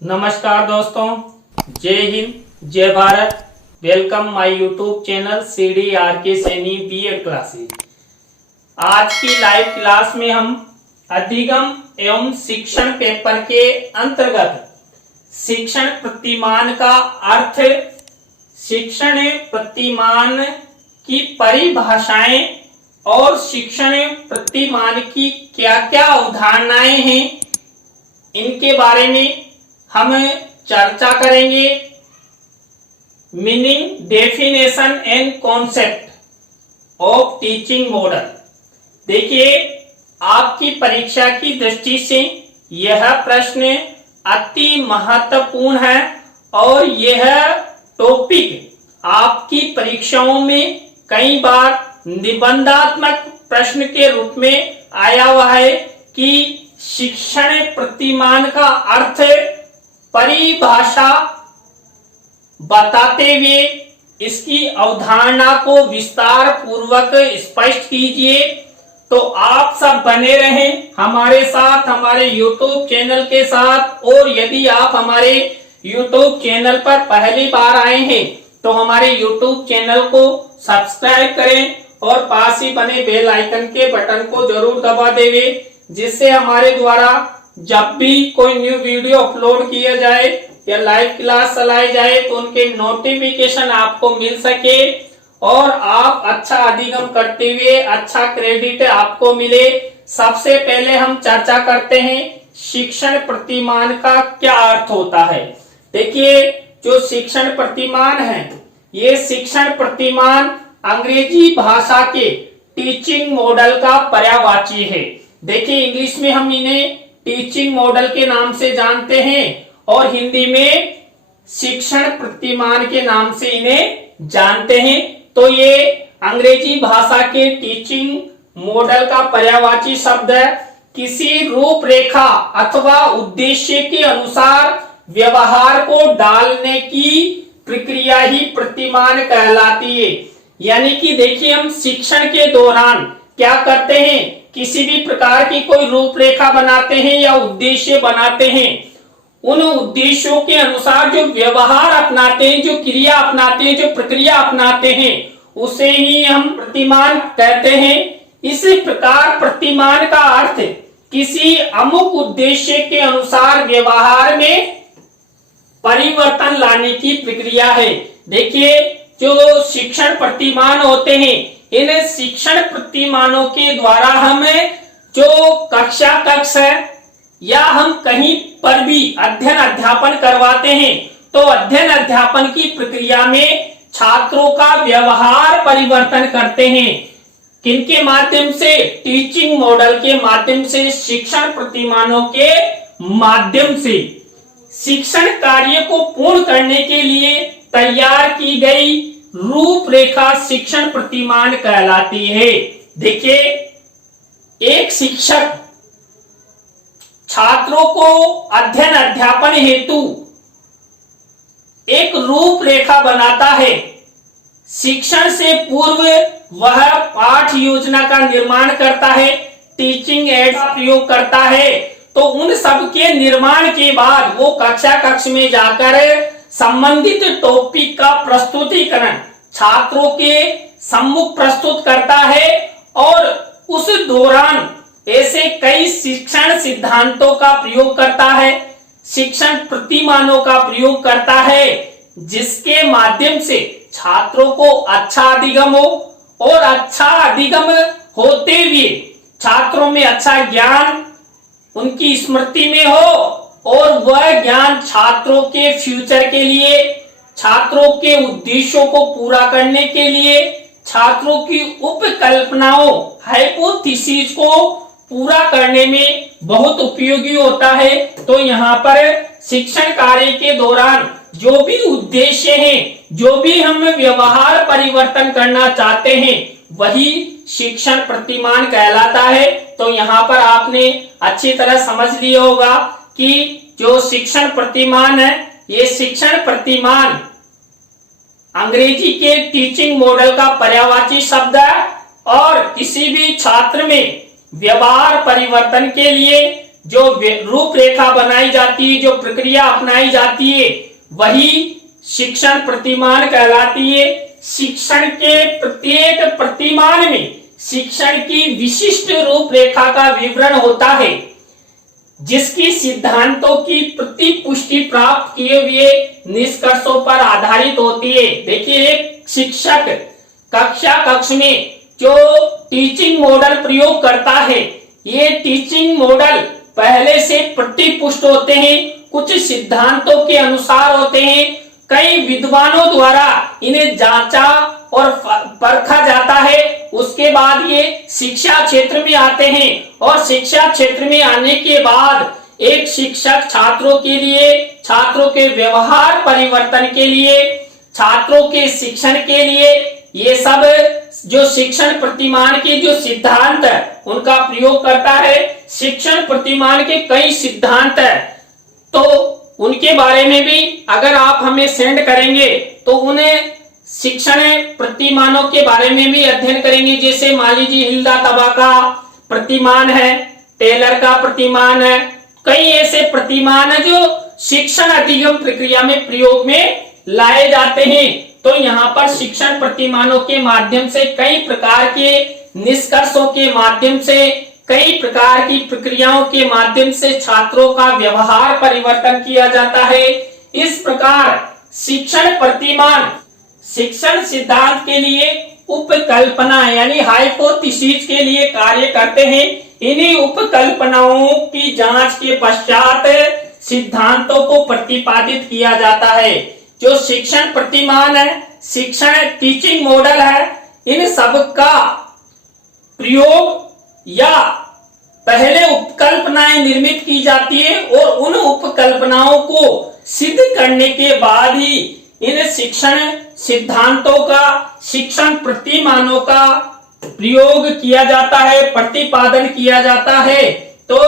नमस्कार दोस्तों, जय हिंद जय Bharat. Welcome my YouTube channel CDRK Saini BEd classes. आज की लाइव क्लास में हम अधिगम एवं शिक्षण पेपर के अंतर्गत शिक्षण प्रतिमान का अर्थ, शिक्षण प्रतिमान की परिभाषाएं और शिक्षण प्रतिमान की क्या क्या अवधारणाएं हैं, इनके बारे में हम चर्चा करेंगे। Meaning, definition and concept of teaching model. देखिए, आपकी परीक्षा की दृष्टि से यह प्रश्न अति महत्वपूर्ण है और यह टॉपिक आपकी परीक्षाओं में कई बार निबंधात्मक प्रश्न के रूप में आया हुआ है कि शिक्षण प्रतिमान का अर्थ परिभाषा बताते हुए इसकी अवधारणा को विस्तार पूर्वक स्पष्ट कीजिए। तो आप सब बने रहें हमारे साथ, हमारे YouTube चैनल के साथ। और यदि आप हमारे YouTube चैनल पर पहली बार आए हैं तो हमारे YouTube चैनल को सब्सक्राइब करें और पास ही बने बेल आइकन के बटन को जरूर दबा देंगे, जिससे हमारे द्वारा जब भी कोई न्यू वीडियो अपलोड किया जाए या लाइव क्लास चलाई जाए तो उनके नोटिफिकेशन आपको मिल सके और आप अच्छा अधिगम करते हुए अच्छा क्रेडिट आपको मिले। सबसे पहले हम चर्चा करते हैं शिक्षण प्रतिमान का क्या अर्थ होता है। देखिए, जो शिक्षण प्रतिमान है, ये शिक्षण प्रतिमान अंग्रेजी भाषा के टीचिंग मॉडल का पर्यायवाची है। देखिए, इंग्लिश में हम इन्हें टीचिंग मॉडल के नाम से जानते हैं और हिंदी में शिक्षण प्रतिमान के नाम से इन्हें जानते हैं। तो ये अंग्रेजी भाषा के टीचिंग मॉडल का पर्यायवाची शब्द है। किसी रूपरेखा अथवा उद्देश्य के अनुसार व्यवहार को डालने की प्रक्रिया ही प्रतिमान कहलाती है। यानी कि देखिए, हम शिक्षण के दौरान क्या करते हैं, किसी भी प्रकार की कोई रूपरेखा बनाते हैं या उद्देश्य बनाते हैं। उन उद्देश्यों के अनुसार जो व्यवहार अपनाते हैं, जो क्रिया अपनाते हैं, जो प्रक्रिया अपनाते हैं, उसे ही हम प्रतिमान कहते हैं। इसी प्रकार प्रतिमान का अर्थ किसी अमुक उद्देश्य के अनुसार व्यवहार में परिवर्तन लाने की प्रक्रिया है। देखिए, जो शिक्षण प्रतिमान होते हैं, इन शिक्षण प्रतिमानों के द्वारा हम जो कक्षा कक्ष है या हम कहीं पर भी अध्ययन अध्यापन करवाते हैं, तो अध्ययन अध्यापन की प्रक्रिया में छात्रों का व्यवहार परिवर्तन करते हैं। किनके माध्यम से? टीचिंग मॉडल के माध्यम से, शिक्षण प्रतिमानों के माध्यम से। शिक्षण कार्य को पूर्ण करने के लिए तैयार की गई रूपरेखा शिक्षण प्रतिमान कहलाती है। देखिए, एक शिक्षक छात्रों को अध्ययन अध्यापन हेतु एक रूपरेखा बनाता है। शिक्षण से पूर्व वह पाठ योजना का निर्माण करता है, टीचिंग एड का प्रयोग करता है। तो उन सब के निर्माण के बाद वो कक्षा कक्ष में जाकर संबंधित टॉपिक का प्रस्तुतिकरण छात्रों के सम्मुख प्रस्तुत करता है और उस दौरान ऐसे कई शिक्षण सिद्धांतों का प्रयोग करता है, शिक्षण प्रतिमानों का प्रयोग करता है, जिसके माध्यम से छात्रों को अच्छा अधिगम हो और अच्छा अधिगम होते हुए छात्रों में अच्छा ज्ञान उनकी स्मृति में हो और वह ज्ञान छात्रों के फ्यूचर के लिए, छात्रों के उद्देश्यों को पूरा करने के लिए, छात्रों की उपकल्पनाओं हाइपोथेसिस को पूरा करने में बहुत उपयोगी होता है। तो यहाँ पर शिक्षण कार्य के दौरान जो भी उद्देश्य हैं, जो भी हम व्यवहार परिवर्तन करना चाहते हैं, वही शिक्षण प्रतिमान कहलाता है। तो यहाँ पर आपने अच्छी तरह समझ लिया होगा कि जो शिक्षण प्रतिमान है, ये शिक्षण प्रतिमान अंग्रेजी के टीचिंग मॉडल का पर्यायवाची शब्द है और किसी भी छात्र में व्यवहार परिवर्तन के लिए जो रूपरेखा बनाई जाती है, जो प्रक्रिया अपनाई जाती है, वही शिक्षण प्रतिमान कहलाती है। शिक्षण के प्रत्येक प्रतिमान में शिक्षण की विशिष्ट रूपरेखा का विवरण होता है, जिसकी सिद्धांतों की प्रतिपुष्टि प्राप्त किए हुए निष्कर्षों पर आधारित होती है। देखिए, एक शिक्षक कक्ष में जो टीचिंग मॉडल प्रयोग करता है, ये टीचिंग मॉडल पहले से प्रतिपुष्ट होते हैं, कुछ सिद्धांतों के अनुसार होते हैं, कई विद्वानों द्वारा इन्हें जांचा और परखा जाता है। उसके बाद ये शिक्षा क्षेत्र में आते हैं और शिक्षा क्षेत्र में आने के बाद एक शिक्षक छात्रों के लिए, छात्रों के व्यवहार परिवर्तन के लिए, छात्रों के शिक्षण के लिए ये सब जो शिक्षण प्रतिमान के जो सिद्धांत है उनका प्रयोग करता है। शिक्षण प्रतिमान के कई सिद्धांत है, तो उनके बारे में भी अगर आप हमें सेंड करेंगे तो उन्हें शिक्षण प्रतिमानों के बारे में भी अध्ययन करेंगे। जैसे मान लीजिए हिल्दा तबा का प्रतिमान है, टेलर का प्रतिमान है, कई ऐसे प्रतिमान है जो शिक्षण अधिगम प्रक्रिया में प्रयोग में लाए जाते हैं। तो यहाँ पर शिक्षण प्रतिमानों के माध्यम से कई प्रकार के निष्कर्षों के माध्यम से, कई प्रकार की प्रक्रियाओं के माध्यम से छात्रों का व्यवहार परिवर्तन किया जाता है। इस प्रकार शिक्षण प्रतिमान शिक्षण सिद्धांत के लिए उपकल्पना यानी हाइपोथेसिस के लिए कार्य करते हैं। इन्हीं उपकल्पनाओं की जांच के पश्चात सिद्धांतों को प्रतिपादित किया जाता है। जो शिक्षण प्रतिमान है, शिक्षण टीचिंग मॉडल है, इन सब का प्रयोग या पहले उपकल्पनाएं निर्मित की जाती है और उन उपकल्पनाओं को सिद्ध करने के बाद ही इन शिक्षण सिद्धांतों का, शिक्षण प्रतिमानों का प्रयोग किया जाता है, प्रतिपादन किया जाता है। तो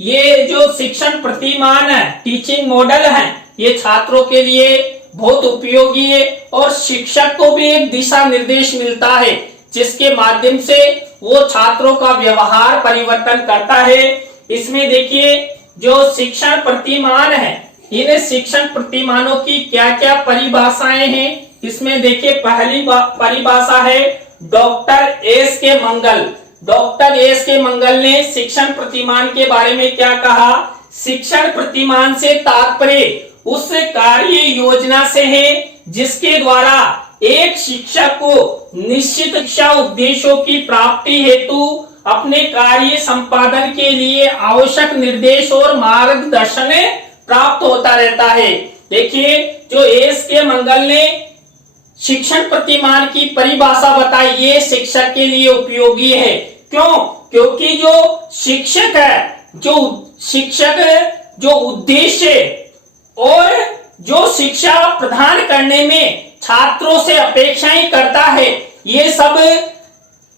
ये जो शिक्षण प्रतिमान है, टीचिंग मॉडल है, ये छात्रों के लिए बहुत उपयोगी है और शिक्षक को भी एक दिशा निर्देश मिलता है, जिसके माध्यम से वो छात्रों का व्यवहार परिवर्तन करता है। इसमें देखिए, जो शिक्षण प्रतिमान है, इन शिक्षण प्रतिमानों की क्या क्या परिभाषाएं हैं, इसमें देखिए पहली परिभाषा है डॉक्टर एस के मंगल। डॉक्टर एस के मंगल ने शिक्षण प्रतिमान के बारे में क्या कहा? शिक्षण प्रतिमान से तात्पर्य उस कार्य योजना से है जिसके द्वारा एक शिक्षक को निश्चित शिक्षा उद्देश्यों की प्राप्ति हेतु अपने कार्य संपादन के लिए आवश्यक निर्देश और मार्गदर्शन प्राप्त होता रहता है। देखिए, जो एस के मंगल ने शिक्षण प्रतिमान की परिभाषा बताई, ये शिक्षक के लिए उपयोगी है। क्यों? क्योंकि जो शिक्षक है, जो उद्देश्य और जो शिक्षा प्रदान करने में छात्रों से अपेक्षाएं करता है, ये सब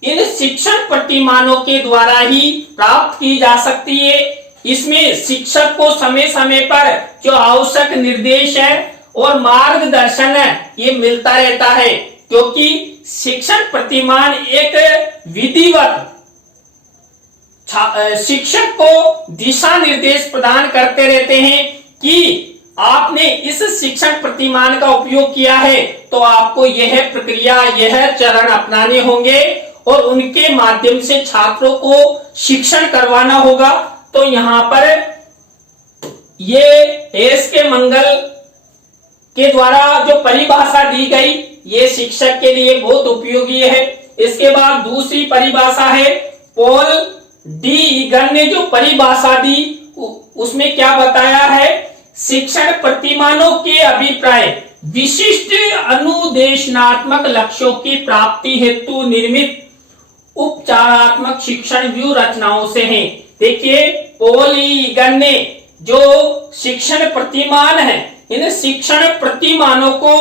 इन शिक्षण प्रतिमानों के द्वारा ही प्राप्त की जा सकती है। इसमें शिक्षक को समय समय पर जो आवश्यक निर्देश है और मार्गदर्शन है, ये मिलता रहता है, क्योंकि शिक्षण प्रतिमान एक विधिवत शिक्षक को दिशा निर्देश प्रदान करते रहते हैं कि आपने इस शिक्षण प्रतिमान का उपयोग किया है तो आपको यह प्रक्रिया, यह चरण अपनाने होंगे और उनके माध्यम से छात्रों को शिक्षण करवाना होगा। तो यहाँ पर ये एस के मंगल के द्वारा जो परिभाषा दी गई, ये शिक्षक के लिए बहुत उपयोगी है। इसके बाद दूसरी परिभाषा है पॉल डी ईगन ने जो परिभाषा दी, उसमें क्या बताया है? शिक्षण प्रतिमानों के अभिप्राय विशिष्ट अनुदेशनात्मक लक्ष्यों की प्राप्ति हेतु निर्मित उपचारात्मक शिक्षण व्यू रचनाओं से हैं। देखिए, पॉल ईगन ने जो शिक्षण प्रतिमान है, इन शिक्षण प्रतिमानों को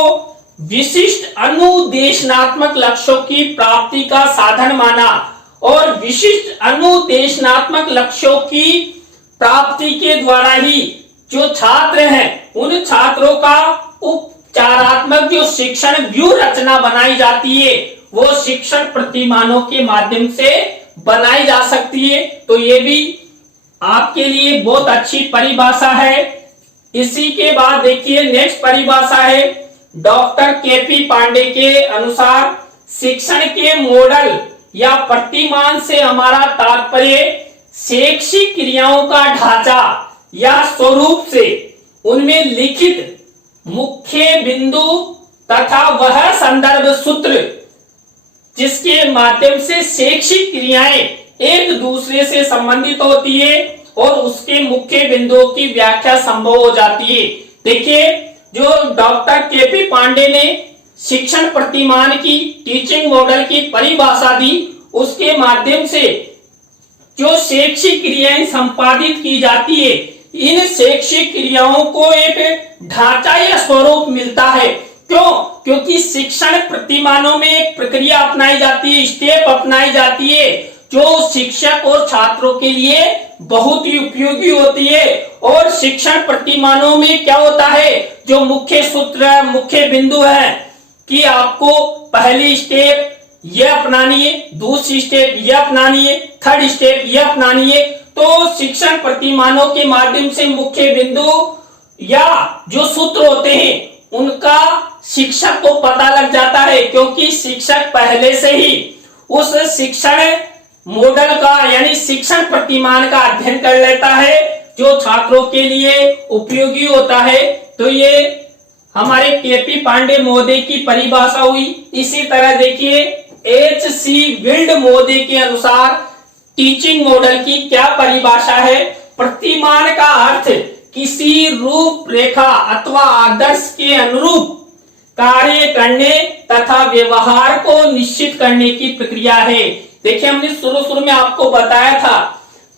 विशिष्ट अनुदेशनात्मक लक्ष्यों की प्राप्ति का साधन माना और विशिष्ट अनुदेशनात्मक लक्ष्यों की प्राप्ति के द्वारा ही जो छात्र हैं, उन छात्रों का उपचारात्मक जो शिक्षण व्यू रचना बनाई जाती है, वो शिक्षण प्रतिमानों के माध्यम से बनाई जा सकती है। तो ये भी आपके लिए बहुत अच्छी परिभाषा है। इसी के बाद देखिए नेक्स्ट परिभाषा है डॉक्टर केपी पांडे के अनुसार शिक्षण के मॉडल या प्रतिमान से हमारा तात्पर्य शैक्षिक क्रियाओं का ढांचा या स्वरूप से उनमें लिखित मुख्य बिंदु तथा वह संदर्भ सूत्र जिसके माध्यम से शैक्षिक क्रियाएं एक दूसरे से संबंधित होती है और उसके मुख्य बिंदुओं की व्याख्या संभव हो जाती है। देखिए जो डॉक्टर केपी पांडे ने शिक्षण प्रतिमान की टीचिंग मॉडल की परिभाषा दी, उसके माध्यम से जो शैक्षिक क्रियाएं संपादित की जाती है, इन शैक्षिक क्रियाओं को एक ढांचा या स्वरूप मिलता है। क्यों? क्योंकि शिक्षण प्रतिमानों में एक प्रक्रिया अपनाई जाती है, स्टेप अपनाई जाती है जो शिक्षक और छात्रों के लिए बहुत ही उपयोगी होती है। और शिक्षण प्रतिमानों में क्या होता है, जो मुख्य सूत्र मुख्य बिंदु है कि आपको पहली स्टेप ये अपनानी है, दूसरी स्टेप ये अपनानी है, थर्ड स्टेप ये अपनानी है। तो शिक्षण प्रतिमानों के माध्यम से मुख्य बिंदु या जो सूत्र होते हैं उनका शिक्षक को पता लग जाता है, क्योंकि शिक्षक पहले से ही उस शिक्षण मॉडल का यानी शिक्षण प्रतिमान का अध्ययन कर लेता है जो छात्रों के लिए उपयोगी होता है। तो ये हमारे केपी पांडे महोदय की परिभाषा हुई। इसी तरह देखिए H.C. विल्ड महोदय के अनुसार टीचिंग मॉडल की क्या परिभाषा है। प्रतिमान का अर्थ किसी रूपरेखा अथवा आदर्श के अनुरूप कार्य करने तथा व्यवहार को निश्चित करने की प्रक्रिया है। देखिए हमने शुरू में आपको बताया था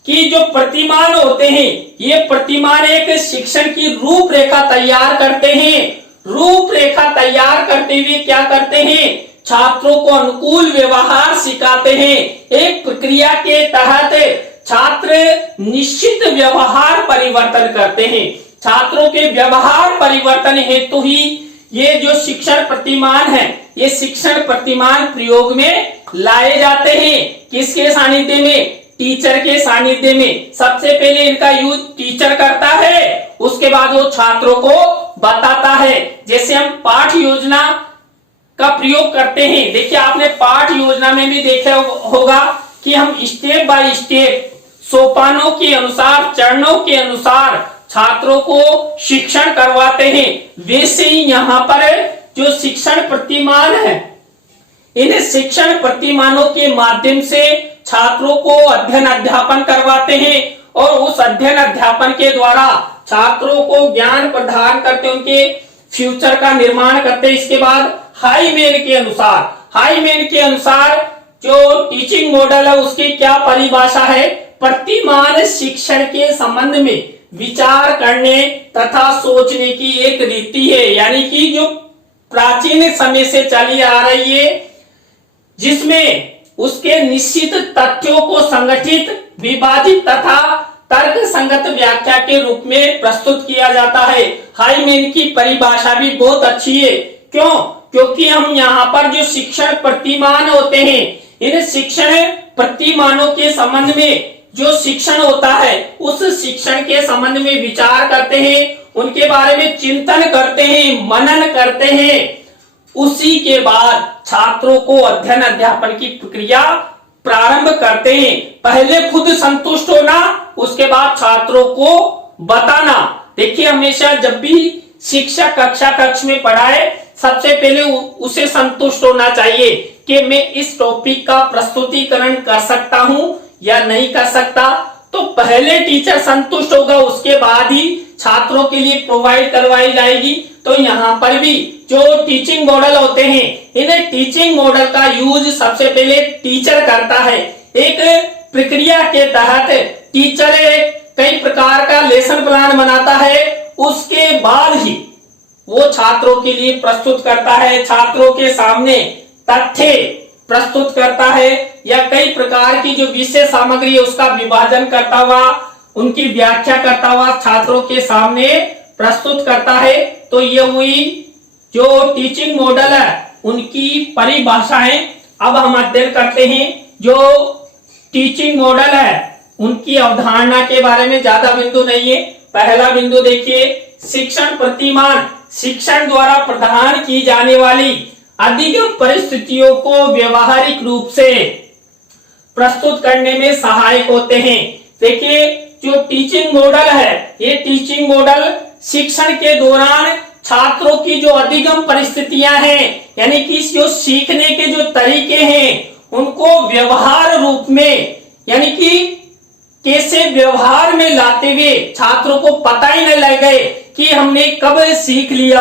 कि जो प्रतिमान होते हैं ये प्रतिमान एक शिक्षण की रूपरेखा तैयार करते हैं। रूपरेखा तैयार करते हुए क्या करते हैं, छात्रों को अनुकूल व्यवहार सिखाते हैं। एक प्रक्रिया के तहत छात्र निश्चित व्यवहार परिवर्तन करते हैं। छात्रों के व्यवहार परिवर्तन हेतु ही ये जो शिक्षण प्रतिमान है, ये शिक्षण प्रतिमान प्रयोग में लाए जाते हैं। किसके सानिध्य में, टीचर के सानिध्य में। सबसे पहले इनका यूज टीचर करता है, उसके बाद वो छात्रों को बताता है। जैसे हम पाठ योजना का प्रयोग करते हैं, देखिए आपने पाठ योजना में भी देखा होगा कि हम स्टेप बाय स्टेप सोपानों के अनुसार चरणों के अनुसार छात्रों को शिक्षण करवाते हैं। वैसे ही यहाँ पर जो शिक्षण प्रतिमान है, इन शिक्षण प्रतिमानों के माध्यम से छात्रों को अध्ययन अध्यापन करवाते हैं और उस अध्ययन अध्यापन के द्वारा छात्रों को ज्ञान प्रदान करते, उनके फ्यूचर का निर्माण करते। इसके बाद हाईमैन के अनुसार जो टीचिंग मॉडल है उसकी क्या परिभाषा है। प्रतिमान शिक्षण के संबंध में विचार करने तथा सोचने की एक रीति है, यानी कि जो प्राचीन समय से चली आ रही है, जिसमें उसके निश्चित तथ्यों को संगठित, विभाजित तथा तर्क संगत व्याख्या के रूप में प्रस्तुत किया जाता है। हाईमैन की परिभाषा भी बहुत अच्छी है। क्यों? क्योंकि हम यहाँ पर जो शिक्षण प्रतिमान होते हैं, इन शिक्षण प्रतिमानों के संबंध में जो शिक्षण होता है उस शिक्षण के संबंध में विचार करते हैं, उनके बारे में चिंतन करते हैं, मनन करते हैं। उसी के बाद छात्रों को अध्ययन अध्यापन की प्रक्रिया प्रारंभ करते हैं। पहले खुद संतुष्ट होना, उसके बाद छात्रों को बताना। देखिए हमेशा जब भी शिक्षक कक्षा कक्ष में पढ़ाए, सबसे पहले उसे संतुष्ट होना चाहिए कि मैं इस टॉपिक का प्रस्तुतिकरण कर सकता हूं या नहीं कर सकता। तो पहले टीचर संतुष्ट होगा, उसके बाद ही छात्रों के लिए प्रोवाइड करवाई जाएगी। तो यहाँ पर भी जो टीचिंग मॉडल होते हैं, इन टीचिंग मॉडल का यूज सबसे पहले टीचर करता है। एक प्रक्रिया के तहत टीचर कई प्रकार का लेसन प्लान बनाता है, उसके बाद ही वो छात्रों के लिए प्रस्तुत करता है, छात्रों के सामने तथ्य प्रस्तुत करता है या कई प्रकार की जो विषय सामग्री है उसका विभाजन करता हुआ, उनकी व्याख्या करता हुआ छात्रों के सामने प्रस्तुत करता है। तो ये हुई जो टीचिंग मॉडल है उनकी परिभाषाएं। अब हम अध्ययन करते हैं जो टीचिंग मॉडल है उनकी अवधारणा के बारे में ज्यादा बिंदु नहीं है। पहला बिंदु देखिए, शिक्षण प्रतिमान शिक्षण द्वारा प्रदान की जाने वाली अधिगम परिस्थितियों को व्यवहारिक रूप से प्रस्तुत करने में सहायक होते हैं। देखिए, जो टीचिंग मॉडल है, ये टीचिंग मॉडल शिक्षण के दौरान छात्रों की जो अधिगम परिस्थितियां हैं, यानी कि जो सीखने के जो तरीके हैं, उनको व्यवहार रूप में, यानी कि कैसे व्यवहार में लाते हुए छात्रों को पता ही न लगे कि हमने कब सीख लिया,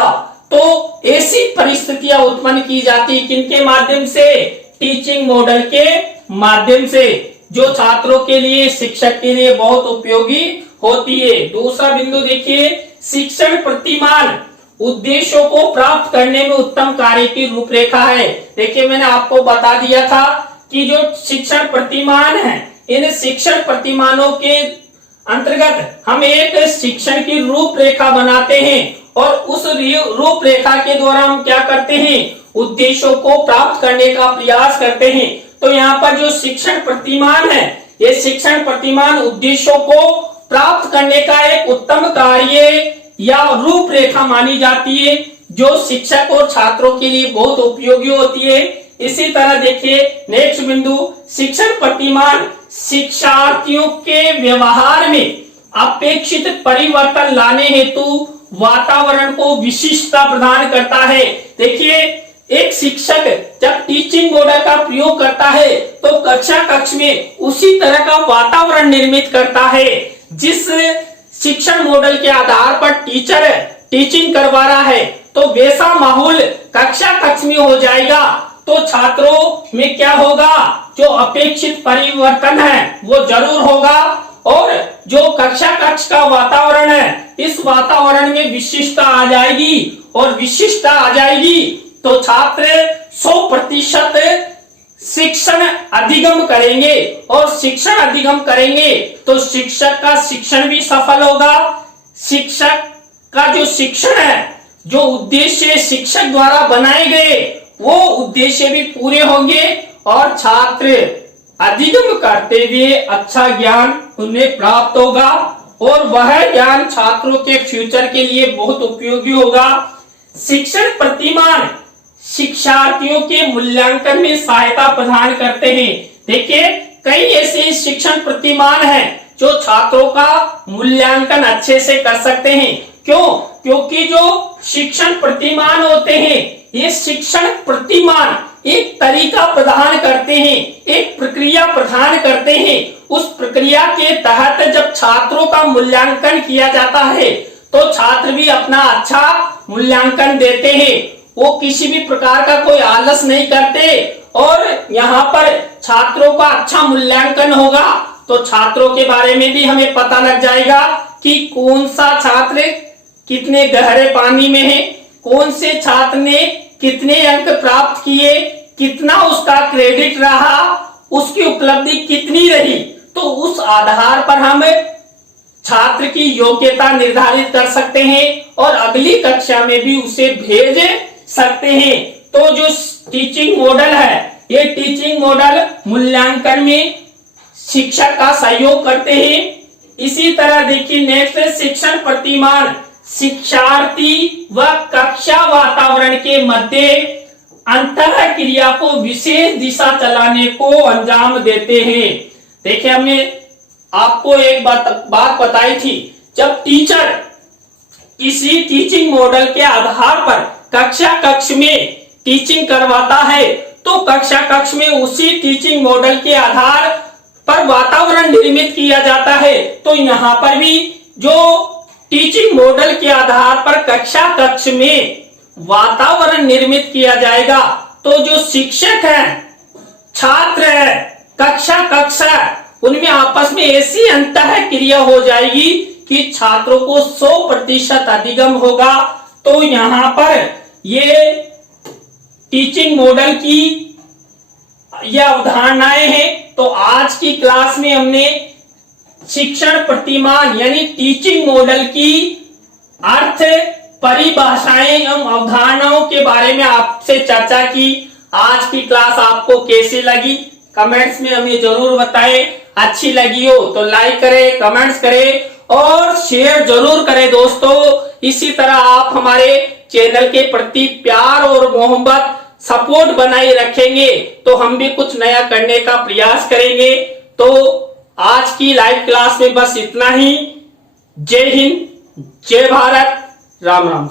तो ऐसी परिस्थितियां उत्पन्न की जाती किनके माध्यम से? टीचिंग मॉडल के माध्यम से, जो छात्रों के लिए, शिक्षक के लिए बहुत उपयोगी होती है। दूसरा बिंदु देखिए, शिक्षण प्रतिमान उद्देश्यों को प्राप्त करने में उत्तम कार्य की रूपरेखा है। देखिए, मैंने आपको बता दिया था कि जो शिक्षण प्रतिमान है, इन शिक्षण प्रतिमानों के अंतर्गत हम एक शिक्षण की रूपरेखा बनाते हैं और उस रूपरेखा के द्वारा हम क्या करते हैं? उद्देश्यों को प्राप्त करने का प्रयास करते हैं। तो यहाँ पर जो शिक्षण प्रतिमान है, ये शिक्षण प्रतिमान उद्देश्यों को प्राप्त करने का एक उत्तम कार्य या रूपरेखा मानी जाती है, जो शिक्षक और छात्रों के लिए बहुत उपयोगी होती है। इसी तरह देखिए, नेक्स्ट बिंदु, शिक्षण प्रतिमान शिक्षार्थियों के व्यवहार में अपेक्षित परिवर्तन लाने हेतु वातावरण को विशिष्टता प्रदान करता है। देखिए, एक शिक्षक जब टीचिंग मॉडल का प्रयोग करता है तो कक्ष में उसी तरह का वातावरण निर्मित करता है जिस शिक्षण मॉडल के आधार पर टीचर टीचिंग करवा रहा है, तो वैसा माहौल कक्ष में हो जाएगा। तो छात्रों में क्या होगा? जो अपेक्षित परिवर्तन है वो जरूर होगा, और जो कक्ष का वातावरण है, इस वातावरण में विशिष्टता आ जाएगी, और विशिष्टता आ जाएगी तो छात्र 100% शिक्षण अधिगम करेंगे, और शिक्षण अधिगम करेंगे तो शिक्षक का शिक्षण भी सफल होगा। शिक्षक का जो शिक्षण है, जो उद्देश्य शिक्षक द्वारा बनाए गए, वो उद्देश्य भी पूरे होंगे, और छात्र अधिगम करते हुए अच्छा ज्ञान उन्हें प्राप्त होगा, और वह ज्ञान छात्रों के फ्यूचर के लिए बहुत उपयोगी होगा। शिक्षण प्रतिमान शिक्षार्थियों के मूल्यांकन में सहायता प्रदान करते हैं। देखिए, कई ऐसे शिक्षण प्रतिमान हैं जो छात्रों का मूल्यांकन अच्छे से कर सकते हैं। क्यों? क्योंकि जो शिक्षण प्रतिमान होते हैं, ये शिक्षण प्रतिमान एक तरीका प्रदान करते हैं, एक प्रक्रिया प्रदान करते हैं। उस प्रक्रिया के तहत जब छात्रों का मूल्यांकन किया जाता है तो छात्र भी अपना अच्छा मूल्यांकन देते हैं। वो किसी भी प्रकार का कोई आलस नहीं करते, और यहाँ पर छात्रों का अच्छा मूल्यांकन होगा तो छात्रों के बारे में भी हमें पता लग जाएगा कि कौन सा छात्र कितने गहरे पानी में है, कौन से छात्र ने कितने अंक प्राप्त किए, कितना उसका क्रेडिट रहा, उसकी उपलब्धि कितनी रही। तो उस आधार पर हम छात्र की योग्यता निर्धारित कर सकते हैं और अगली कक्षा में भी उसे भेज सकते हैं। तो जो टीचिंग मॉडल है, ये टीचिंग मॉडल मूल्यांकन में शिक्षक का सहयोग करते हैं। इसी तरह देखिए, नेक्स्ट शिक्षण प्रतिमान शिक्षार्थी व कक्षा वातावरण के मध्य अंतः क्रिया को विशेष दिशा चलाने को अंजाम देते हैं। देखिए, हमने आपको एक बात बताई थी, जब टीचर किसी टीचिंग मॉडल के आधार पर कक्ष में टीचिंग करवाता है तो कक्ष में उसी टीचिंग मॉडल के आधार पर वातावरण निर्मित किया जाता है। तो यहाँ पर भी जो टीचिंग मॉडल के आधार पर कक्ष में वातावरण निर्मित किया जाएगा, तो जो शिक्षक है, छात्र है, कक्षा उनमें आपस में ऐसी अंतः क्रिया हो जाएगी कि छात्रों को 100% अधिगम होगा। तो यहाँ पर ये टीचिंग मॉडल की यह अवधारणाएं हैं। तो आज की क्लास में हमने शिक्षण प्रतिमान यानी टीचिंग मॉडल की अर्थ, परिभाषाएं एवं अवधारणाओं के बारे में आपसे चर्चा की। आज की क्लास आपको कैसी लगी कमेंट्स में हमें जरूर बताएं। अच्छी लगी हो तो लाइक करें, कमेंट्स करें और शेयर जरूर करें दोस्तों। इसी तरह आप हमारे चैनल के प्रति प्यार और मोहब्बत सपोर्ट बनाए रखेंगे तो हम भी कुछ नया करने का प्रयास करेंगे। तो आज की लाइव क्लास में बस इतना ही। जय हिंद, जय भारत, राम राम।